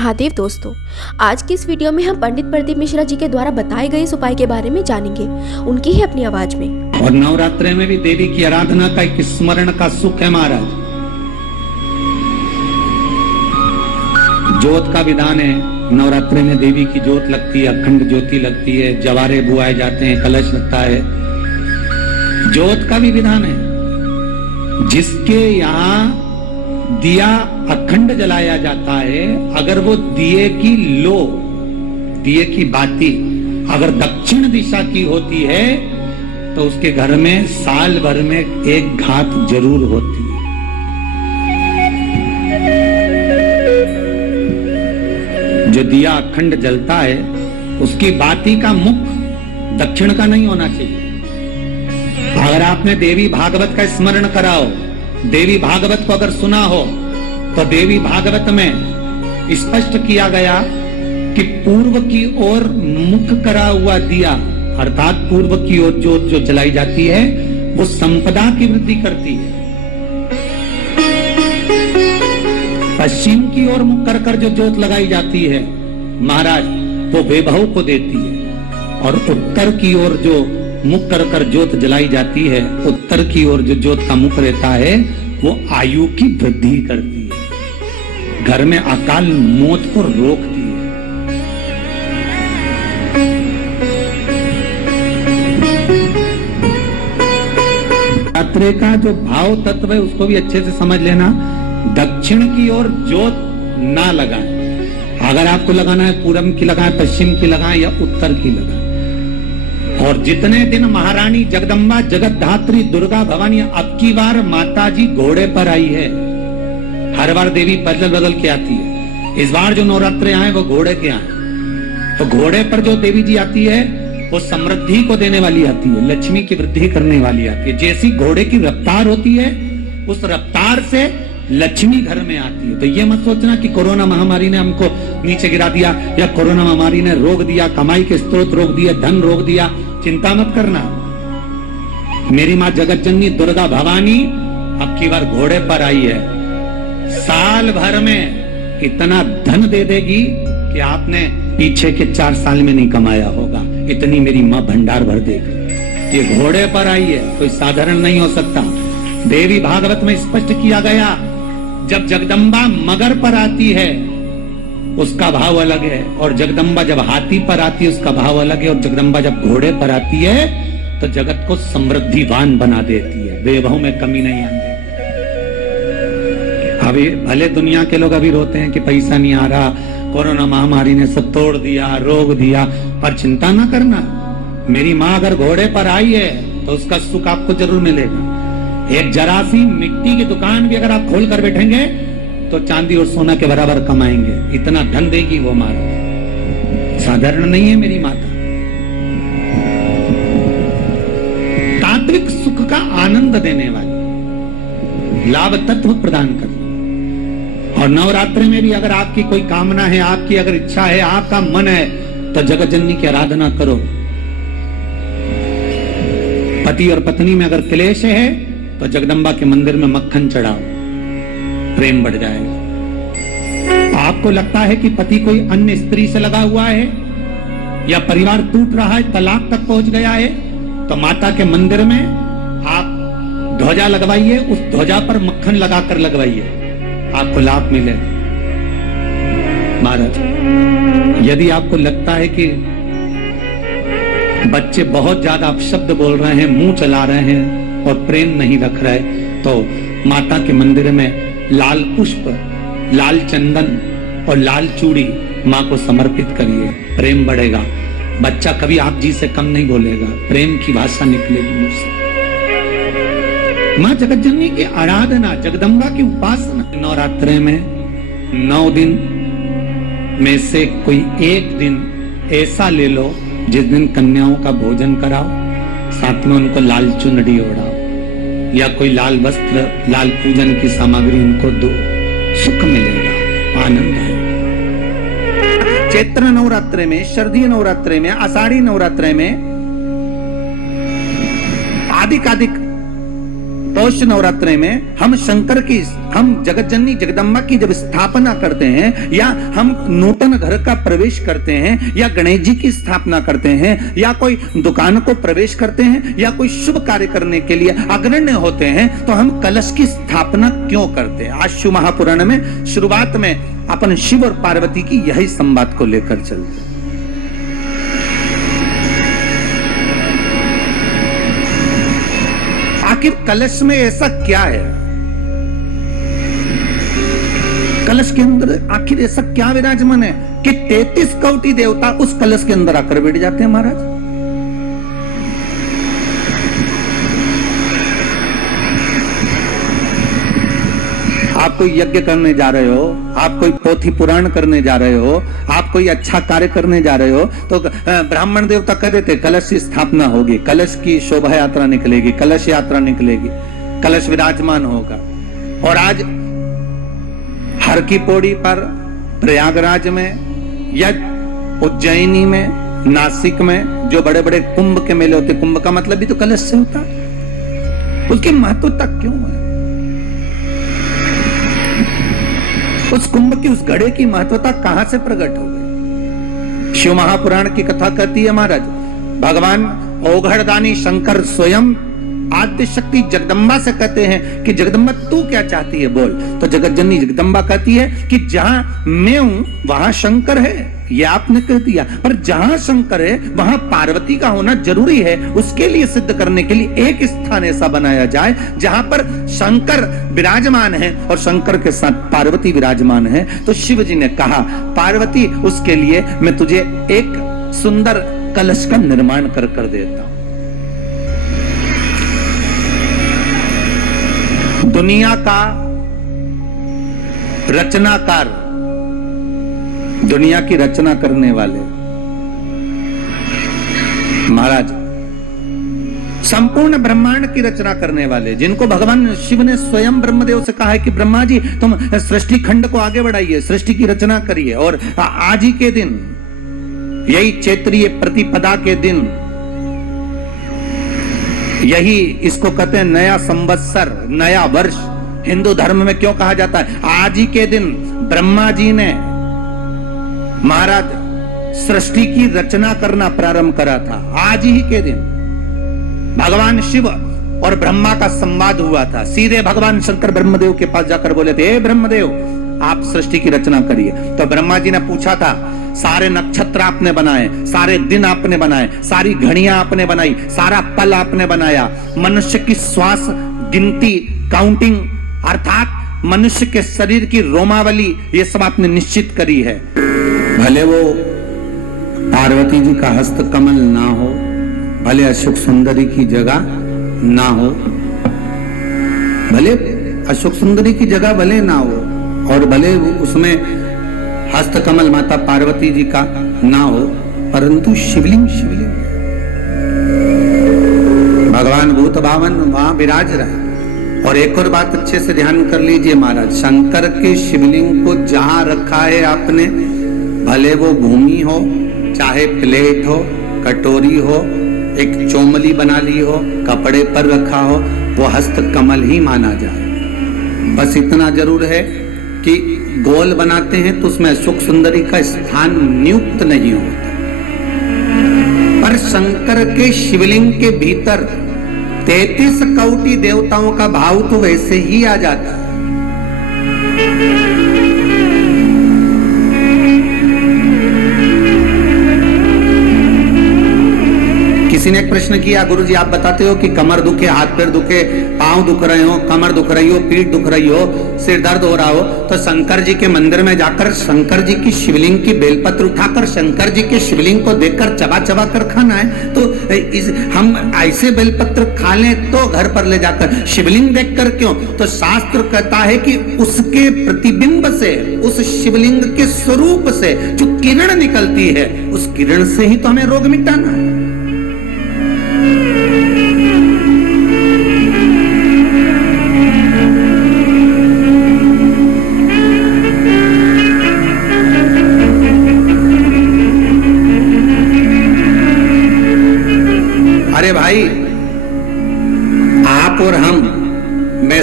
महादेव दोस्तों, आज की इस वीडियो में हम पंडित प्रदीप मिश्रा जी के द्वारा बताए गए इस उपाय के बारे में जानेंगे, उनकी ही अपनी आवाज में। और नवरात्रे में भी देवी की आराधना का एक स्मरण का सुख है महाराज। ज्योत का विधान है, नवरात्रे में देवी की ज्योत लगती है, अखंड ज्योति लगती है, जवारे बुआए जाते हैं, कलश लगता है। ज्योत का भी विधान है। जिसके यहाँ दिया अखंड जलाया जाता है, अगर वो दिए की लो, दिए की बाती अगर दक्षिण दिशा की होती है तो उसके घर में साल भर में एक घात जरूर होती है। जो दिया अखंड जलता है उसकी बाती का मुख दक्षिण का नहीं होना चाहिए। अगर आपने देवी भागवत का स्मरण कराओ, देवी भागवत को अगर सुना हो, तो देवी भागवत में स्पष्ट किया गया कि पूर्व की ओर मुख करा हुआ दिया, अर्थात पूर्व की ओर ज्योत जो जलाई जाती है वो संपदा की वृद्धि करती है। पश्चिम की ओर मुख कर कर जो ज्योत लगाई जाती है महाराज, वो वैभव को देती है। और उत्तर की ओर जो मुख कर कर ज्योत जलाई जाती है, उत्तर की ओर जो ज्योत का मुख रहता है वो आयु की वृद्धि करती है, घर में अकाल मौत को रोकती है। नवरात्रे का जो भाव तत्व है उसको भी अच्छे से समझ लेना। दक्षिण की ओर ज्योत ना लगाए, अगर आपको लगाना है पूरब की लगाए, पश्चिम की लगाए या उत्तर की लगाए। और जितने दिन महारानी जगदम्बा जगतधात्री दुर्गा भवानी, अब की बार माताजी घोड़े पर आई है। हर बार देवी बदल बदल के आती है, इस बार जो नवरात्रे आए वो घोड़े के आए। तो घोड़े पर जो देवी जी आती है वो समृद्धि को देने वाली आती है, लक्ष्मी की वृद्धि करने वाली आती है। जैसी घोड़े की रफ्तार होती है उस रफ्तार से लक्ष्मी घर में आती है। तो ये मत सोचना कि कोरोना महामारी ने हमको नीचे गिरा दिया या कोरोना महामारी ने रोक दिया, कमाई के स्रोत रोक दिया, धन रोक दिया। चिंता मत करना, मेरी माँ जगत जननी दुर्गा भवानी अब की बार घोड़े पर आई है। साल भर में इतना धन दे देगी कि आपने पीछे के 4 साल में नहीं कमाया होगा, इतनी मेरी माँ भंडार भर देगी। ये घोड़े पर आई है, कोई साधारण नहीं हो सकता। देवी भागवत में स्पष्ट किया गया, जब जगदम्बा मगर पर आती है उसका भाव अलग है, और जगदम्बा जब हाथी पर आती है उसका भाव अलग है, और जगदम्बा जब घोड़े पर आती है तो जगत को समृद्धिवान बना देती है, वैभव में कमी नहीं आती। अभी भले दुनिया के लोग अभी रोते हैं कि पैसा नहीं आ रहा, कोरोना महामारी ने सब तोड़ दिया, रोक दिया, पर चिंता ना करना। मेरी माँ अगर घोड़े पर आई है तो उसका सुख आपको जरूर मिलेगा। एक जरा सी मिट्टी की दुकान भी अगर आप खोल कर बैठेंगे तो चांदी और सोना के बराबर कमाएंगे, इतना धन देगी वो माता। साधारण नहीं है मेरी माता। तात्विक सुख का आनंद देने वाली, लाभ तत्व प्रदान करती। और नवरात्रि में भी अगर आपकी कोई कामना है, आपकी अगर इच्छा है, आपका मन है, तो जगत जननी की आराधना करो। पति और पत्नी में अगर क्लेश है तो जगदम्बा के मंदिर में मक्खन चढ़ाओ, प्रेम बढ़ जाएगा। आपको लगता है कि पति कोई अन्य स्त्री से लगा हुआ है या परिवार टूट रहा है, तलाक तक पहुंच गया है, तो माता के मंदिर में आप ध्वजा लगवाइए, उस ध्वजा पर मक्खन लगाकर लगवाइए, आपको लाभ मिले। महाराज, यदि आपको लगता है कि बच्चे बहुत ज्यादा अपशब्द बोल रहे हैं, मुंह चला रहे हैं और प्रेम नहीं रख रहे, तो माता के मंदिर में लाल पुष्प, लाल चंदन और लाल चूड़ी माँ को समर्पित करिए, प्रेम बढ़ेगा। बच्चा कभी आप जी से कम नहीं बोलेगा, प्रेम की भाषा निकलेगी मुझसे। माँ जगत जननी की आराधना, जगदम्बा की उपासना। नवरात्रे में 9 दिन में से कोई एक दिन ऐसा ले लो जिस दिन कन्याओं का भोजन कराओ, साथ में उनको लाल चुनरी ओढ़ाओ या कोई लाल वस्त्र, लाल पूजन की सामग्री उनको दो, सुख मिलेगा, आनंद आएगा। चैत्र नवरात्रे में, शरदीय नवरात्रे में, आषाढ़ी नवरात्रे में अधिक पौष नवरात्रि में हम शंकर की, हम जगत जननी जगदम्बा की जब स्थापना करते हैं, या हम नूतन घर का प्रवेश करते हैं, या गणेश जी की स्थापना करते हैं, या कोई दुकान को प्रवेश करते हैं, या कोई शुभ कार्य करने के लिए अग्रण्य होते हैं, तो हम कलश की स्थापना क्यों करते हैं? आज शिव महापुराण में शुरुआत में अपन शिव और पार्वती की यही संवाद को लेकर चलते हैं। आखिर कलश में ऐसा क्या है? कलश के अंदर आखिर ऐसा क्या विराजमान है कि 33 कोटि देवता उस कलश के अंदर आकर बैठ जाते हैं महाराज? आप कोई यज्ञ करने जा रहे हो, आप कोई पोथी पुराण करने जा रहे हो, आप कोई अच्छा कार्य करने जा रहे हो, तो ब्राह्मण देवता कह देते कलश की स्थापना होगी, कलश की शोभा यात्रा निकलेगी, कलश यात्रा निकलेगी, कलश विराजमान होगा। और आज हर की पौड़ी पर, प्रयागराज में या उज्जैनी में, नासिक में जो बड़े बड़े कुंभ के मेले होते, कुंभ का मतलब भी तो कलश से होता है, उसकी महत्वता क्यों है? उस कुंभ की, उस घड़े की महत्वता कहां से प्रकट हो गई? शिव महापुराण की कथा कहती है महाराज, भगवान ओघड़दानी शंकर स्वयं आद्य शक्ति जगदम्बा से कहते हैं कि जगदम्बा तू क्या चाहती है बोल। तो जगत जननी जगदम्बा कहती है कि जहां मैं हूं वहां शंकर है, ये आपने कह दिया, पर जहां शंकर है वहां पार्वती का होना जरूरी है। उसके लिए सिद्ध करने के लिए एक स्थान ऐसा बनाया जाए जहां पर शंकर विराजमान है और शंकर के साथ पार्वती विराजमान है। तो शिव जी ने कहा, पार्वती उसके लिए मैं तुझे एक सुंदर कलश का निर्माण कर देता हूं। दुनिया का रचनाकार, दुनिया की रचना करने वाले महाराज, संपूर्ण ब्रह्मांड की रचना करने वाले, जिनको भगवान शिव ने स्वयं ब्रह्मदेव से कहा है कि ब्रह्मा जी तुम सृष्टि खंड को आगे बढ़ाइए, सृष्टि की रचना करिए। और आज ही के दिन, यही चैत्रीय प्रतिपदा के दिन, यही इसको कहते हैं नया संवत्सर, नया वर्ष। हिंदू धर्म में क्यों कहा जाता है? आज ही के दिन ब्रह्मा जी ने महाराज सृष्टि की रचना करना प्रारंभ करा था। आज ही के दिन भगवान शिव और ब्रह्मा का संवाद हुआ था। सीधे भगवान शंकर ब्रह्मदेव के पास जाकर बोले थे, हे ब्रह्मदेव आप सृष्टि की रचना करिए। तो ब्रह्मा जी ने पूछा था, सारे नक्षत्र आपने बनाए, सारे दिन आपने बनाए, सारी घड़ियां आपने बनाई, सारा पल आपने बनाया, मनुष्य की श्वास गिनती, काउंटिंग, अर्थात मनुष्य के शरीर की रोमावली, ये सब आपने निश्चित करी है। भले वो पार्वती जी का हस्त कमल ना हो, भले अशोक सुंदरी की जगह ना हो, भले अशोक सुंदरी की जगह भले ना हो, और भले उसमें हस्त कमल माता पार्वती जी का ना हो, परंतु शिवलिंग शिवलिंग भगवान भूत भावन वहां विराज रहे। और एक और बात अच्छे से ध्यान कर लीजिए महाराज, शंकर के शिवलिंग को जहां रखा है आपने, भले वो भूमि हो, चाहे प्लेट हो, कटोरी हो, एक चोमली बना ली हो, कपड़े पर रखा हो, वो हस्त कमल ही माना जाए। बस इतना जरूर है कि गोल बनाते हैं तो उसमें अशोक सुंदरी का स्थान नियुक्त नहीं होता, पर शंकर के शिवलिंग के भीतर 33 कोटि देवताओं का भाव तो वैसे ही आ जाता है। किसी ने एक प्रश्न किया, गुरुजी आप बताते हो कि कमर दुखे, हाथ पैर दुखे, पांव दुख रहे हो, कमर दुख रही हो, पीठ दुख रही हो, सिर दर्द हो रहा हो, तो शंकर जी के मंदिर में जाकर शंकर जी की शिवलिंग की बेलपत्र उठाकर शंकर जी के शिवलिंग को देखकर चबा चबा कर खाना है। तो हम ऐसे बेलपत्र खा लें तो घर पर ले जाकर शिवलिंग देखकर क्यों? तो शास्त्र कहता है कि उसके प्रतिबिंब से, उस शिवलिंग के स्वरूप से जो किरण निकलती है, उस किरण से ही तो हमें रोग मिटाना है। अरे भाई, आप और हम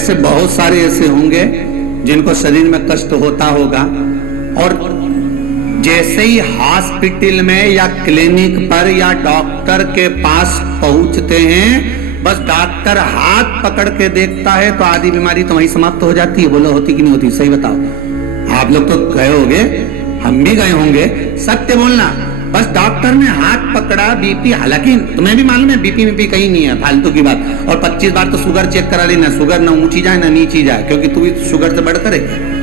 से बहुत सारे ऐसे होंगे जिनको शरीर में कष्ट होता होगा, और जैसे ही हॉस्पिटल में या क्लिनिक पर या डॉक्टर के पास पहुंचते हैं, बस डॉक्टर हाथ पकड़ के देखता है तो आधी बीमारी तो वहीं समाप्त हो जाती है। बोलो होती कि नहीं होती? सही बताओ। आप लोग तो गए होंगे, हम भी गए होंगे, सत्य बोलना। बस डॉक्टर ने हाथ पकड़ा, बीपी, हालांकि तुम्हें भी मालूम है बीपी कहीं नहीं है, फालतू की बात। और 25 बार तो शुगर चेक करा लेना, शुगर ना ऊंची जाए ना नीची जाए, क्योंकि तू भी शुगर से बढ़कर है।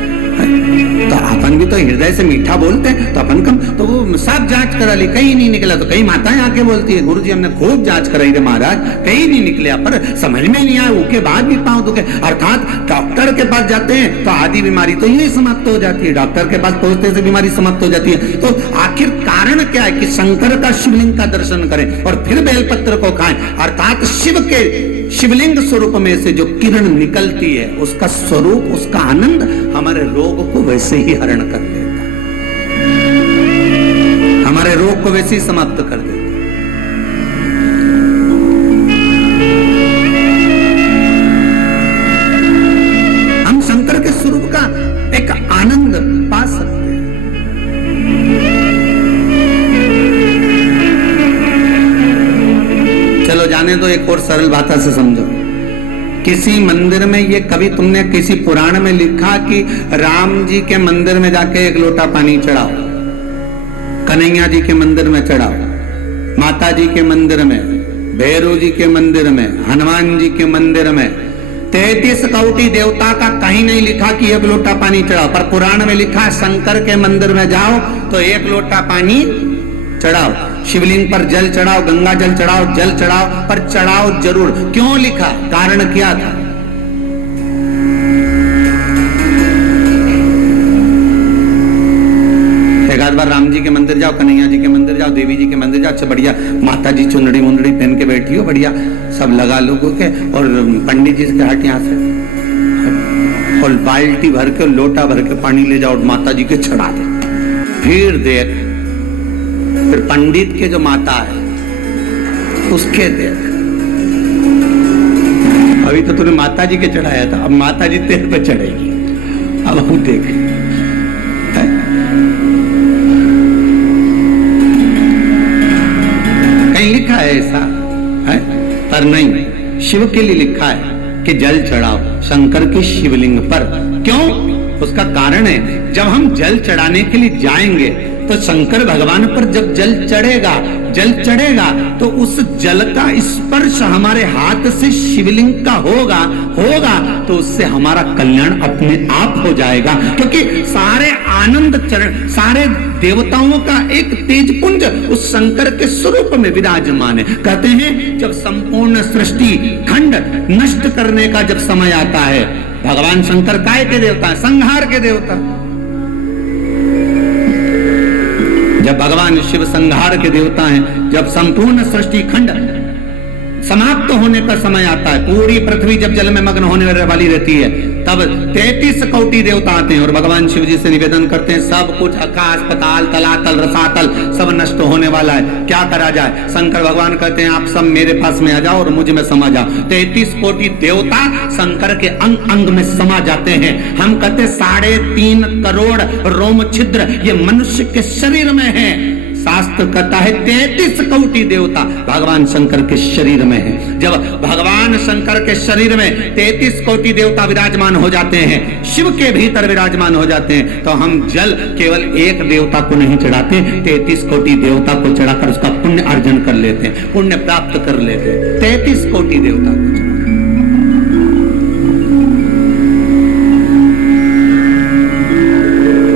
तो अपन भी तो हृदय से मीठा बोलते हैं, तो अपन कम, तो वो सब जांच करा ली, कहीं नहीं निकला। तो कई माताएं आके बोलती है, गुरुजी हमने खूब जांच कराई रे महाराज, कहीं नहीं निकले, पर समझ में नहीं आया, उसके बाद भी पांव दुखे। अर्थात डॉक्टर के पास जाते हैं तो आधी बीमारी तो यही समाप्त हो जाती है, डॉक्टर के पास पहुंचते से बीमारी समाप्त हो जाती है। तो आखिर कारण क्या है कि शंकर का शिवलिंग का दर्शन करें और फिर बेलपत्र को खाएं। अर्थात शिव के शिवलिंग स्वरूप में से जो किरण निकलती है, उसका स्वरूप, उसका आनंद हमारे रोग को वैसे ही हरण कर देता है, हमारे रोग को वैसे ही समाप्त कर देता है। हम शंकर के स्वरूप का एक आनंद पा सकते हैं। चलो जाने दो, एक और सरल भाषा से समझो। किसी मंदिर में, ये कभी तुमने किसी पुराण में लिखा कि राम जी के मंदिर में जाके एक लोटा पानी चढ़ाओ, कन्हैया जी के मंदिर में चढ़ाओ, माता जी के मंदिर में, भैरव जी के मंदिर में, हनुमान जी के मंदिर में 33 कोटि देवता का कहीं नहीं लिखा कि एक लोटा पानी चढ़ाओ। पर पुराण में लिखा शंकर के मंदिर में जाओ तो एक लोटा पानी चढ़ाओ, शिवलिंग पर जल चढ़ाओ, गंगा जल चढ़ाओ, जल चढ़ाओ, पर चढ़ाओ जरूर। क्यों लिखा? कारण क्या था? एक आध बार राम जी के मंदिर जाओ, कन्हैया जी के मंदिर जाओ, देवी जी के मंदिर जाओ, अच्छा बढ़िया माता जी चुनरी मुंदड़ी पहन के बैठी हो, बढ़िया सब लगा लोगों के, और पंडित जी के हट यहाँ से, और बाल्टी भर के, लोटा भर के पानी ले जाओ, माता जी के चढ़ा दे। फिर देख, फिर पंडित के जो माता है उसके देख, अभी तो तूने माता जी के चढ़ाया था, अब माता जी तेरे पे चढ़ेगी, अब हम देख। कहीं लिखा है ऐसा है? पर नहीं, शिव के लिए लिखा है कि जल चढ़ाओ शंकर के शिवलिंग पर। क्यों? उसका कारण है, जब हम जल चढ़ाने के लिए जाएंगे तो शंकर भगवान पर जब जल चढ़ेगा तो उस जल का स्पर्श हमारे हाथ से शिवलिंग का होगा तो उससे हमारा कल्याण अपने आप हो जाएगा। क्योंकि सारे आनंद चरण, सारे देवताओं का एक तेजपुंज उस शंकर के स्वरूप में विराजमान है। कहते हैं जब संपूर्ण सृष्टि खंड नष्ट करने का जब समय आता है, भगवान शंकर काय के देवता है? संहार के देवता। जब भगवान शिव संहार के देवता हैं, जब संपूर्ण सृष्टि खंड समाप्त होने का समय आता है, पूरी पृथ्वी जब जल में मग्न होने वाली रहती है, तब 33 कोटि देवता आते हैं और भगवान शिव जी से निवेदन करते हैं, सब कुछ आकाश पताल तलातल रसातल सब नष्ट होने वाला है, क्या करा जाए? शंकर भगवान कहते हैं आप सब मेरे पास में आ जाओ और मुझ में समा जाओ। 33 कोटि देवता शंकर के अंग अंग में समा जाते हैं। हम कहते 3.5 करोड़ रोम छिद्र ये मनुष्य के शरीर में है। शास्त्र कहता है 33 कोटि देवता भगवान शंकर के शरीर में है। जब भगवान शंकर के शरीर में 33 कोटि देवता विराजमान हो जाते हैं, शिव के भीतर विराजमान हो जाते हैं, तो हम जल केवल एक देवता को नहीं चढ़ाते, 33 कोटि देवता को चढ़ाकर उसका पुण्य अर्जन कर लेते हैं, पुण्य प्राप्त कर लेते हैं। 33 कोटि देवता को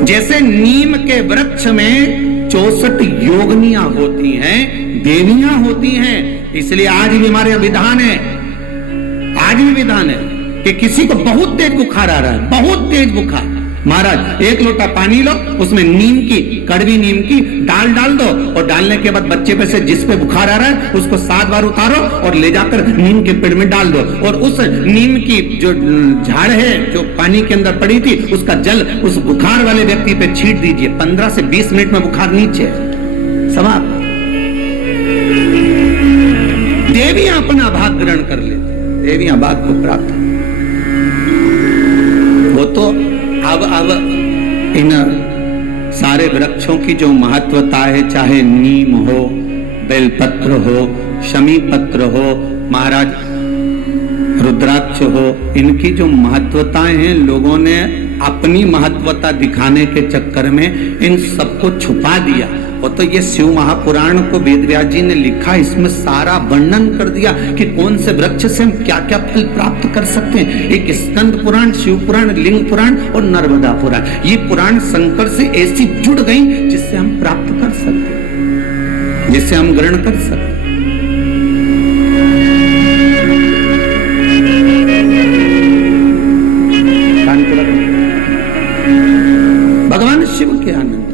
जैसे नीम के वृक्ष में 64 योगनियां होती हैं, देवियां होती हैं, इसलिए आज भी हमारे विधान है, आज भी विधान है कि किसी को बहुत तेज बुखार आ रहा है, बहुत तेज बुखार, महाराज एक लोटा पानी लो, उसमें नीम की, कड़वी नीम की डाल दो, और डालने के बाद बच्चे पे से जिस पे बुखार आ रहा है उसको 7 बार उतारो और ले जाकर नीम के पेड़ में डाल दो, और उस नीम की जो झाड़ है जो पानी के अंदर पड़ी थी उसका जल उस बुखार वाले व्यक्ति पे छीट दीजिए। 15 से 20 मिनट में बुखार नीचे समाप्त। देवियां अपना भाग ग्रहण कर लेते, देवियां भाग को प्राप्त। तो अब इन सारे वृक्षों की जो महत्वता है, चाहे नीम हो, बेलपत्र हो, शमी पत्र हो, महाराज रुद्राक्ष हो, इनकी जो महत्वताएं हैं, लोगों ने अपनी महत्वता दिखाने के चक्कर में इन सबको छुपा दिया। और तो ये शिव महापुराण को वेद व्यास जी ने लिखा, इसमें सारा वर्णन कर दिया कि कौन से वृक्ष से हम क्या क्या फल प्राप्त कर सकते हैं। एक स्कंद पुराण, शिव पुराण, लिंग पुराण और नर्मदा पुराण, ये पुराण शंकर से ऐसी जुड़ गई जिससे हम प्राप्त कर सकते, जिससे हम ग्रहण कर सकते। भगवान शिव के आनंद,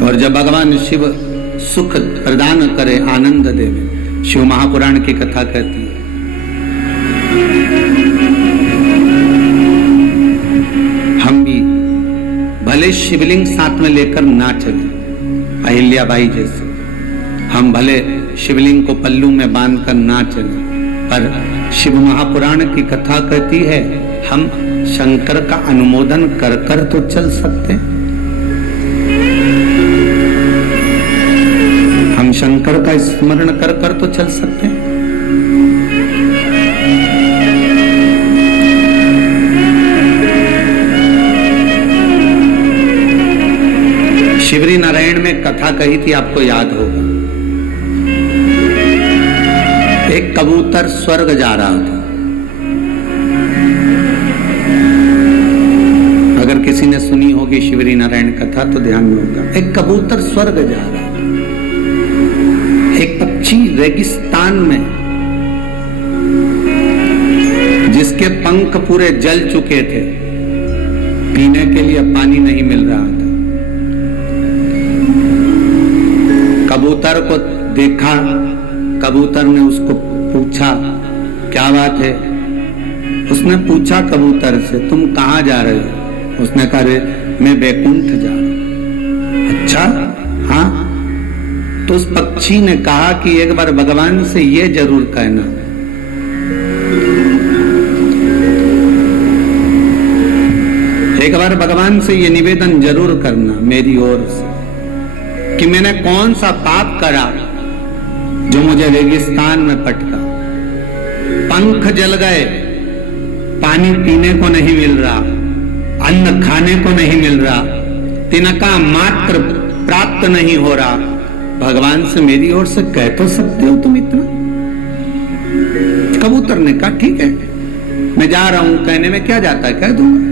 और जब भगवान शिव सुख प्रदान करे, आनंद देवे, शिव महापुराण की कथा कहती है हम भी भले शिवलिंग साथ में लेकर ना चले, अहिल्याबाई जैसे, हम भले शिवलिंग को पल्लू में बांधकर ना चले, पर शिव महापुराण की कथा कहती है हम शंकर का अनुमोदन कर कर तो चल सकते हैं, हम शंकर का स्मरण कर कर तो चल सकते हैं। शिवरी नारायण में कथा कही थी, आपको याद होगा। एक कबूतर स्वर्ग जा रहा था, अगर किसी ने सुनी होगी शिवरी नारायण कथा तो ध्यान में होगा। एक कबूतर स्वर्ग जा रहा था, एक पक्षी रेगिस्तान में जिसके पंख पूरे जल चुके थे, पीने के लिए पानी नहीं मिल रहा था, कबूतर को देखा, कबूतर ने उसको पूछा क्या बात है। उसने पूछा कबूतर से तुम कहाँ जा रहे हो? उसने कहा रे मैं बैकुंठ जा रहा हूं। अच्छा हाँ, तो उस पक्षी ने कहा कि एक बार भगवान से ये जरूर कहना, एक बार भगवान से ये निवेदन जरूर करना मेरी ओर से कि मैंने कौन सा पाप करा जो मुझे रेगिस्तान में पटका, पंख जल गए, पानी पीने को नहीं मिल रहा, अन्न खाने को नहीं मिल रहा, तिनका मात्र प्राप्त नहीं हो रहा। भगवान से मेरी ओर से कह तो सकते हो तुम इतना? कबूतर ने कहा ठीक है मैं जा रहा हूं, कहने में क्या जाता है, कह दूंगा।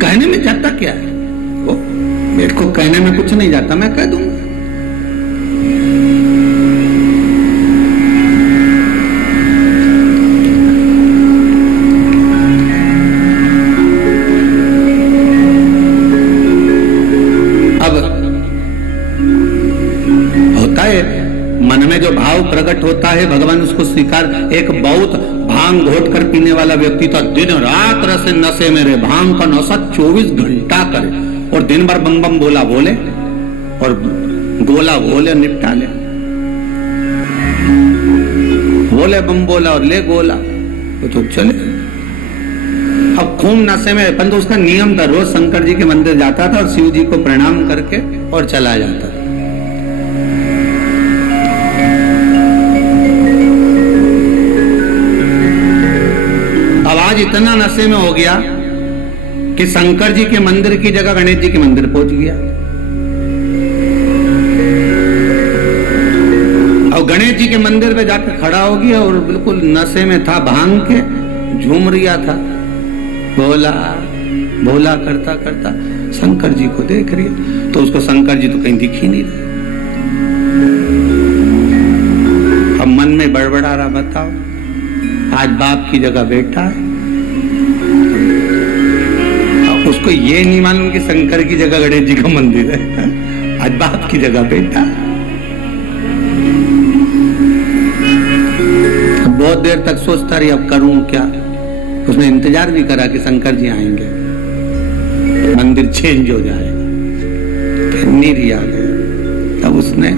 कहने में जाता क्या है, वो मेरे को कहने में कुछ नहीं जाता, मैं कह दूंगा। मन में जो भाव प्रकट होता है भगवान उसको स्वीकार। एक बहुत भांग घोट कर पीने वाला व्यक्ति था, दिन रात रस नशे में रहे, भांग का नशा 24 घंटा करे और दिन भर बम बम बोला बोले और गोला बोले निपटा ले, बोले बम बोला और ले गोला तो चले। अब खून नशे में, परंतु उसका नियम था, रोज शंकर जी के मंदिर जाता था और शिव जी को प्रणाम करके और चला जाता था। आज इतना नशे में हो गया कि शंकर जी के मंदिर की जगह गणेश जी के मंदिर पहुंच गया। और गणेश जी के मंदिर पे जाकर खड़ा हो गया और बिल्कुल नशे में था, भांग के झूम रिया था, बोला बोला करता करता शंकर जी को देख रही, तो उसको शंकर जी तो कहीं दिख ही नहीं रहे। अब मन में बड़बड़ा रहा, बताओ आज बाप की जगह बैठा है, उसको ये नहीं मालूम कि शंकर की जगह गणेश जी का मंदिर है, आज बाप की जगह बैठा। बहुत देर तक सोचता रही अब करूं क्या। उसने इंतजार भी करा कि शंकर जी आएंगे, मंदिर चेंज हो जाएगा। पनीर ही आ गया। तब उसने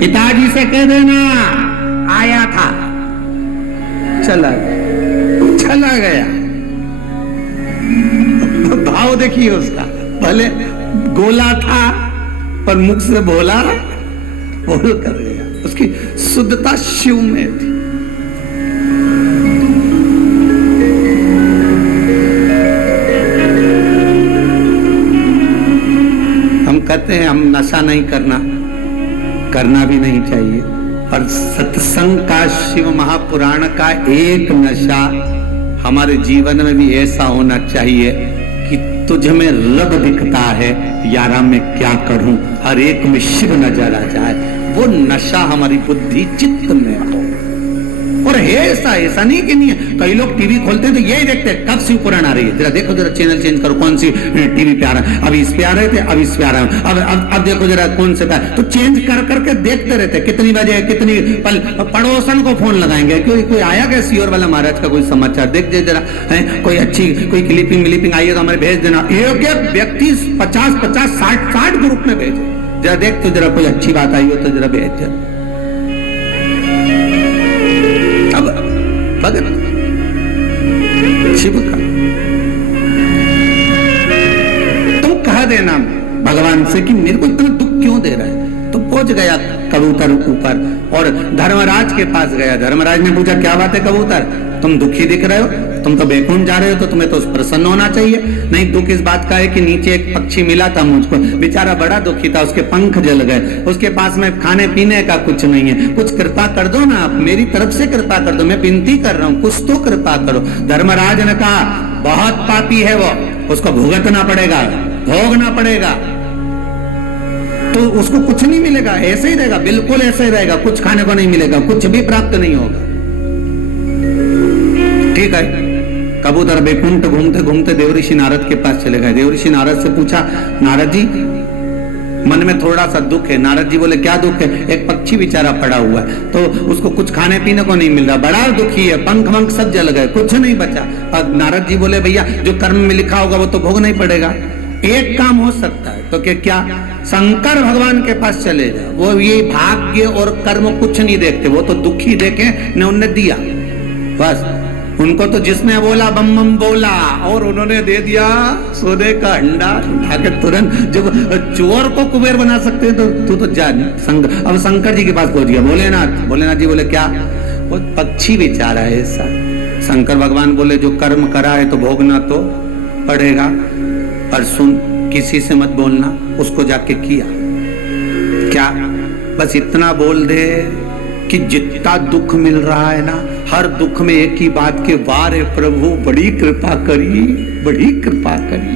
पिताजी से कह देना आया था, चला गया। भाव देखिए उसका, भले गोला था पर मुख से बोला बोल कर गया। उसकी शुद्धता शिव में थी। हम कहते हैं हम नशा नहीं करना भी नहीं चाहिए, पर सत्संग का, शिव महापुराण का एक नशा हमारे जीवन में भी ऐसा होना चाहिए कि तुझ में रब दिखता है, यारा मैं क्या करूं, हर एक में शिव नजर आ जाए। वो नशा हमारी बुद्धि चित्त में हो। और है ऐसा नहीं कि नहीं है। कई लोग टीवी खोलते हैं तो यही देखते हैं कब शिव पुराण आ रही है, जरा देखो, जरा चैनल चेंज करो, कौन सी टीवी पे आ रहा है, अभी इस पे आ रहे थे, अब इस पे आ रहा है, अब देखो जरा कौन से पे, तो चेंज कर करके देखते रहते, कितनी बजे कितनी पल। पड़ोसन को फोन लगाएंगे, कोई आया क्या सियोर वाला महाराज का कोई समाचार, देख दे जरा, है कोई अच्छी कोई क्लिपिंग आई है तो हमें भेज देना। एक व्यक्ति 50 60 ग्रुप में भेजे, जरा देख तो जरा कोई अच्छी बात आई हो तो जरा भेज। अब भगत शिव का तुम कह देना भगवान से कि मेरे को इतना दुख क्यों दे रहा है। तो पहुंच गया कबूतर ऊपर और धर्मराज के पास गया। धर्मराज ने पूछा क्या बात है कबूतर, तुम दुखी दिख रहे हो, तुम तो बैकुंठ जा रहे हो, तो तुम्हें तो प्रसन्न होना चाहिए। नहीं, दुख इस बात का है कि नीचे एक पक्षी मिला था मुझको, बेचारा बड़ा दुखी था, उसके पंख जल गए, उसके पास में खाने पीने का कुछ नहीं है, कुछ कृपा कर दो ना आप, मेरी तरफ से कृपा कर दो, मैं विनती कर रहा हूँ, कुछ तो कृपा करो। धर्मराज ने कहा बहुत पापी है वो, उसको भुगतना पड़ेगा, भोगना पड़ेगा। तो उसको कुछ नहीं मिलेगा, ऐसे ही रहेगा, बिल्कुल ऐसे ही रहेगा, कुछ खाने को नहीं मिलेगा, कुछ भी प्राप्त नहीं होगा। ठीक है, कबूतर बैकुंठ घूमते घूमते देवऋषि नारद के पास चले गए। देवऋषि नारद से पूछा, नारद जी मन में थोड़ा सा दुख है। नारद जी बोले क्या दुख है। एक पक्षी बेचारा पड़ा हुआ है, तो उसको कुछ खाने पीने को नहीं मिल रहा, बड़ा दुखी है, पंख वंख सब जल गए, कुछ नहीं बचा। अब नारद जी बोले भैया जो कर्म में लिखा होगा वो तो भोगना ही पड़ेगा। एक काम हो सकता है, तो क्या शंकर भगवान के पास चले जाओ, वो ये भाग्य और कर्म कुछ नहीं देखते, वो तो दुखी देखे न उनने दिया बस। उनको तो जिसने बोला बम बम बोला और उन्होंने दे दिया सोने का अंडा उठा के तुरंत। जब चोर को कुबेर बना सकते हैं तो तू तो जान। अब शंकर जी के पास पहुंच गया। भोलेनाथ जी बोले क्या, वो पक्षी बेचारा है ऐसा। शंकर भगवान बोले जो कर्म करा है तो भोगना तो पड़ेगा, पर सुन किसी से मत बोलना, उसको जाके किया क्या, बस इतना बोल दे कि जितना दुख मिल रहा है ना, हर दुख में एक ही बात के वार है प्रभु बड़ी कृपा करी, बड़ी कृपा करी,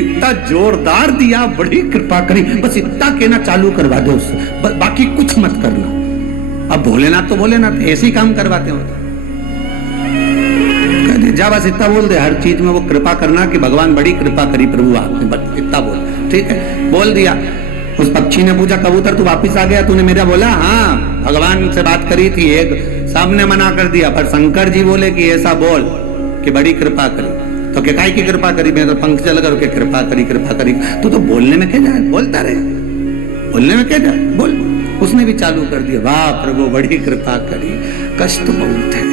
इतना जोरदार दिया, बड़ी कृपा करी, बस इतना कहना चालू करवा दो उससे, बाकी कुछ मत करना। अब भोलेनाथ तो भोलेनाथ ऐसे ही काम करवाते हो, जा बस इतना बोल दे, हर चीज में वो कृपा करना कि भगवान बड़ी कृपा करी प्रभु आपने, बस इतना बोल। ठीक है, बोल दिया। उस पक्षी ने पूछा कबूतर तू वापिस आ गया, तूने मेरा बोला हाँ भगवान से बात करी थी, एक सबने मना कर दिया, पर शंकर जी बोले कि ऐसा बोल कि बड़ी कृपा करी। तो क्या काय की कृपा करी, मेरे तो पंख चल कर कृपा करी। तो बोलने में क्या जाए, बोलता रहे, बोलने में क्या जाए, बोल। उसने भी चालू कर दिया, वाह प्रभु बड़ी कृपा करी, कष्ट बहुत है,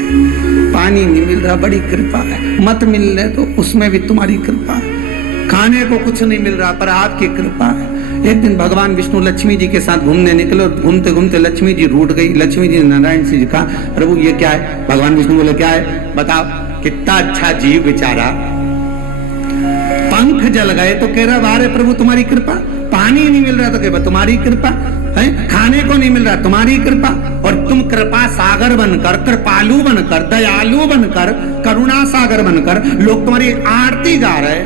पानी नहीं मिल रहा, बड़ी कृपा है, मत मिल रहे तो उसमें भी तुम्हारी कृपा है, खाने को कुछ नहीं मिल रहा पर आपकी कृपा है। एक दिन भगवान विष्णु लक्ष्मी जी के साथ घूमने निकले, घूमते घूमते लक्ष्मी जी रूठ गई। लक्ष्मी जी ने नारायण जी कहा प्रभु ये क्या है। भगवान विष्णु बोले क्या है बताओ। कितना अच्छा जीव बेचारा, पंख जल गए तो कह रहा वारे प्रभु तुम्हारी कृपा, पानी नहीं मिल रहा तो कह तुम्हारी कृपा है, खाने को नहीं मिल रहा तुम्हारी कृपा, और तुम कृपा सागर बनकर, कृपालु बनकर, दयालु बनकर, करुणा सागर बनकर लोग तुम्हारी आरती गा रहे,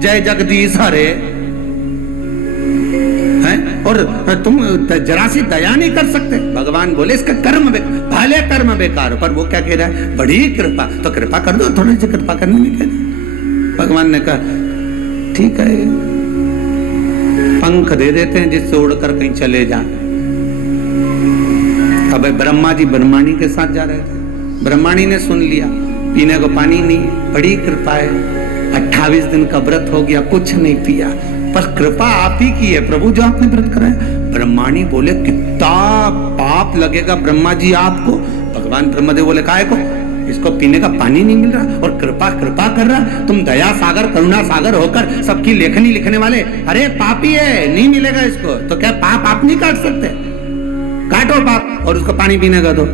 जय जगदीश हरे, और तुम जरा सी दया नहीं कर सकते। भगवान बोले इसका कर्म भले कर्म बेकार, पर वो क्या कह रहा है बड़ी कृपा, तो कृपा कर दो, थोड़ी सी कृपा करने में क्या। भगवान ने कहा ठीक है पंख दे देते हैं जिससे उड़कर कहीं चले जा। अब ब्रह्मा जी ब्रह्माणी के साथ जा रहे थे, ब्रह्माणी ने सुन लिया पीने को पानी नहीं, बड़ी कृपा है, 28 दिन का व्रत हो गया, कुछ नहीं पिया, पर कृपा आप ही की है प्रभु जो आपने व्रत कराया। ब्रह्माणी बोले कितना पाप लगेगा ब्रह्मा जी आपको। भगवान ब्रह्मदेव बोले काहे को, इसको पीने का पानी नहीं मिल रहा और कृपा कृपा कर रहा। तुम दया सागर करुणा सागर होकर सबकी लेखनी लिखने वाले, अरे पापी है नहीं मिलेगा इसको, तो क्या पाप आप नहीं काट सकते? काटो पाप और उसको पानी पीने का दो।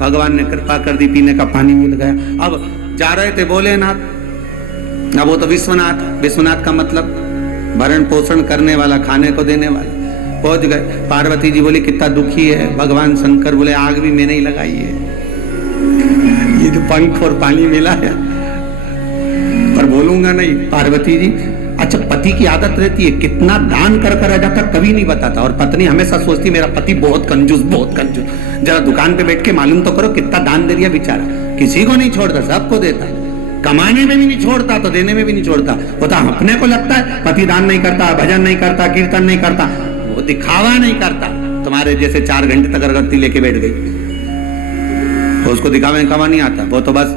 भगवान ने कृपा कर दी, पीने का पानी मिल गया। अब जा रहे थे भोलेनाथ, अब वो तो विश्वनाथ, विश्वनाथ का मतलब भरण पोषण करने वाला, खाने को देने वाला। पहुंच गए, पार्वती जी बोली कितना दुखी है। भगवान शंकर बोले आग भी मैंने ही लगाई है, ये जो पंख और पानी मिला है, पर बोलूंगा नहीं। पार्वती जी, अच्छा पति की आदत रहती है कितना दान कर कर आ जाता कभी नहीं बताता, और पत्नी हमेशा सोचती मेरा पति बहुत कंजूस बहुत कंजूस। जरा दुकान पे बैठ के मालूम तो करो कितना दान दे दिया बेचारा, किसी को नहीं छोड़ता सबको देता, कमाने में भी नहीं छोड़ता तो देने में भी नहीं छोड़ता। होता अपने को लगता है पति दान नहीं करता, भजन नहीं करता, कीर्तन नहीं करता, वो दिखावा नहीं करता। तुम्हारे जैसे 4 घंटे तक अगरबत्ती लेके बैठ गई, तो उसको दिखावा दिखावा नहीं आता। वो तो बस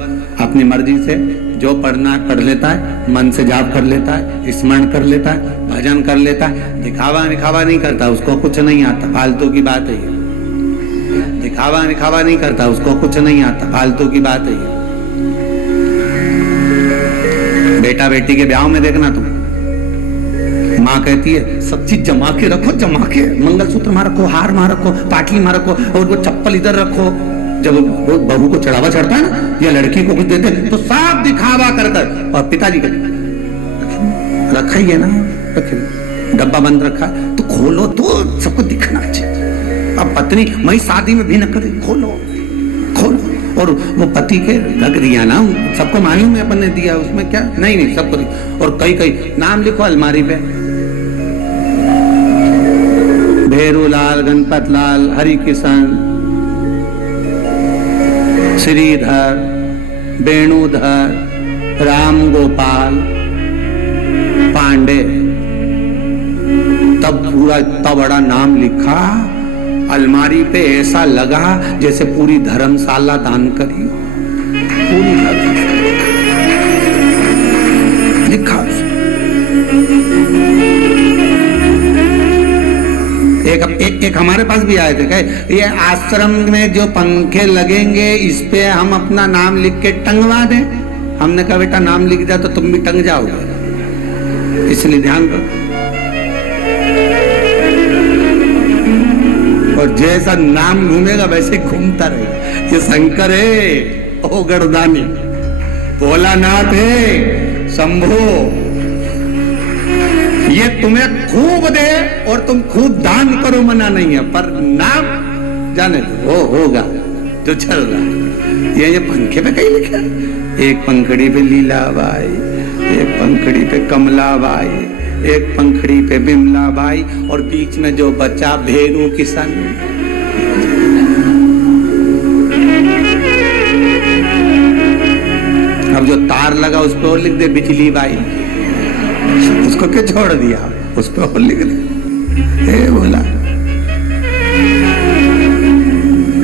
अपनी मर्जी से जो पढ़ना है पढ़ लेता है, मन से जाप कर लेता है, स्मरण कर लेता है, भजन कर लेता है, दिखावा दिखावा नहीं करता, उसको कुछ नहीं आता, फालतू की बात है ये। दिखावा दिखावा नहीं करता, उसको कुछ नहीं आता, फालतू की बात है ये। बेटा बेटी के ब्याह में देखना तुम, माँ कहती है सब चीज जमा के रखो, जमा के मंगलसूत्र वहां रखो, हार वहां रखो, पाटली वहां रखो, और वो चप्पल इधर रखो। जब वो बहू को चढ़ावा चढ़ता है ना या लड़की को कुछ देते हैं तो सब दिखावा कर कर, और पिताजी कहते रखा ही है ना, रखे डब्बा बंद रखा तो खोलो तो सबको दिखना चाहिए। अब पत्नी मैं शादी में भी न करे, खोलो खोलो, और वो पति के रख दिया ना, सबको मालूम है अपन ने दिया, उसमें क्या नहीं नहीं सबको दिया। और कई कई नाम लिखो अलमारी पे, भेरूलाल, गणपत लाल, हरि किशन, श्रीधर, वेणुधर, राम गोपाल, पांडे, तब पूरा इतना बड़ा नाम लिखा अलमारी पे, ऐसा लगा जैसे पूरी धर्मशाला दान करी, पूरी लिखा। एक हमारे पास भी आए थे, कहे ये आश्रम में जो पंखे लगेंगे इस पे हम अपना नाम लिख के टंगवा दें। हमने कहा बेटा नाम लिख जाए तो तुम भी टंग जाओगे, इसलिए ध्यान रखो। और जैसा नाम घूमेगा वैसे घूमता रहेगा। ये शंकर है, ओ गर्दानी, भोलानाथ है, शंभो, ये तुम्हें खूब दे और तुम खूब दान करो, मना नहीं है, पर नाम जाने दो, वो होगा जो चल रहा है। ये पंखे पे कहीं लिखा है, एक पंखड़ी पे लीलाबाई, एक पंखड़ी पे कमलाबाई, एक पंखड़ी पे बिमलाबाई, और बीच में जो बचा भेरू किशन। अब जो तार लगा उस पर और लिख दे बिजली बाई, उसको क्यों छोड़ दिया, उस पर और लिख दे। ए बोला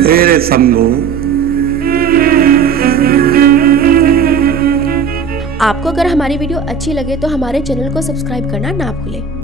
तेरे शंभू। आपको अगर हमारी वीडियो अच्छी लगे तो हमारे चैनल को सब्सक्राइब करना ना भूलें।